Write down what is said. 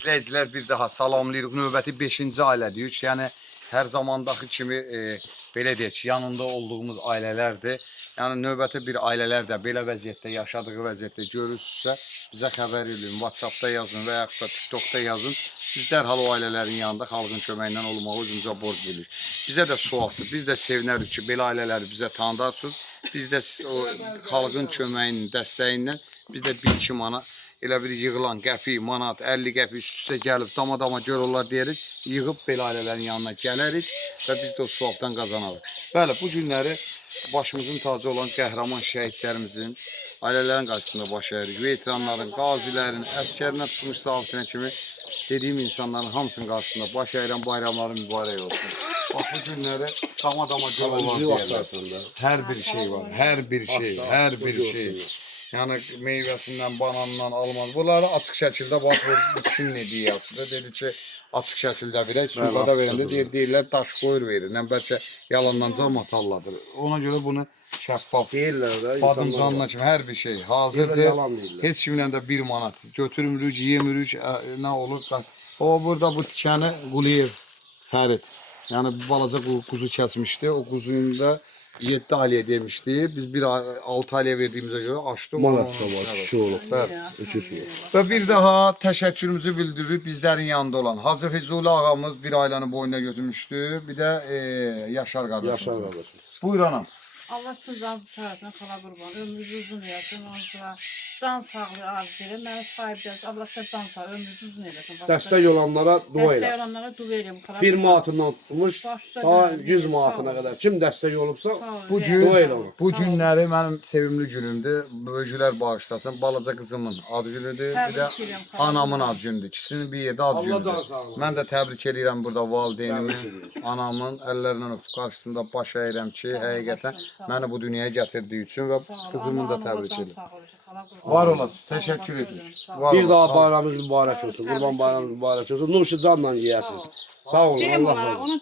İzləyicilər bir daha salamlayırıq. Növbəti 5-ci ailədir. Yəni hər zamandakı kimi belə deyək, yanında olduğumuz ailələrdir. Yəni növbəti bir ailələr də belə vəziyyətdə, yaşadığı vəziyyətdə görürsünüzsə, bizə xəbər edin, WhatsApp-da yazın və yaxud da TikTok-da yazın. Biz dərhal o ailələrin yanında xalqın köməyindən olmağı özümüzə borc bilirik. Bizə də sualdır. Biz də sevinərik ki, belə ailələri bizə tanıdarsınız. Biz də o xalqın köməyinin, dəstəyindən biz də 1-2 manat elə bir yığılan qəpik, manat, 50 qəpik üst-üstə gəlib dama-dama gör onlar deyirik, yığıb belə ailələrin yanına gələrik və biz də o sualdan qazanarıq. Bəli, bu günləri başımızın tacı olan qəhrəman şəhidlərimizin ailələrin qarşısında baş əyirik. Veteranların, qazilərin, əskərinə tutmuş zabitinə kimi dediyim insanların hamısının qarşısında baş əyirən bayramları mübarək olsun. Bax bu günləri dama-dama gör onlar deyirlər. Hər bir şey var, hər bir şey. Yəni meyvəsindən, bananından, almaz. Bunları açıq şəkildə bax bu kişinin ideyasıdır. Dedi ki, açıq şəkildə verək, suqada verəndə deyirlər daş qoyur verir. Bəlkə yalandan cam atalladır. Ona görə bunu şəffaf deyirlər də. badımcanla kimi hər bir şey hazırdır. Heç kimlə də 1 manat götürmürük, yemirik, nə olur. O burada bu tikəni Quliyev Fərid. Yəni balaca quzu kəsmişdi. O quzunun da 7 ailəyə demişdi. Biz 6 ailəyə verdiyimizə görə açdıq. Manat da var, kişi olub. Bəli. Və bir daha təşəkkürümüzü bildiririk bizlərin yanında olan Hacı Füzuli ağamız bir ailəni boynuna götürmüşdü. Bir də Yaşar qardaşımız. Buyur anam. Allah sizden sağlıkına kala kurban. Ömrünüz uzun eylesin. Onunla can sağlığı arz ederim. Beni sahipsiz. Allah sizden sağlığı. Ömrünüz uzun eylesin. Dəstək olanlara dua elə. Dəstək olanlara dua edeyim. 1 manatından tutmuş, ta 100 manatına qədər. Kim dəstək olubsa, Bu gün dua elə ona. bu günləri mənim sevimli günümdür. Böyüklər bağışlasın. Balaca qızımın ad günüdür. Bir də anamın ad günüdür. İkisinin bir yerdə ad günüdür. Mən də təbrik edirəm burada valideynimi, anamın əllərindən öpüb qarşısında baş əyirəm ki, həqiqətən məni bu dünyaya gətirdiyi üçün və qızımın da təbrik edirəm. Var olasın, təşəkkür edirik. Bir daha bayramınız mübarək olsun, Qurban bayramınız mübarək olsun. Nuşi canla yeyəsiniz. Sağ olun, Allah razı olsun.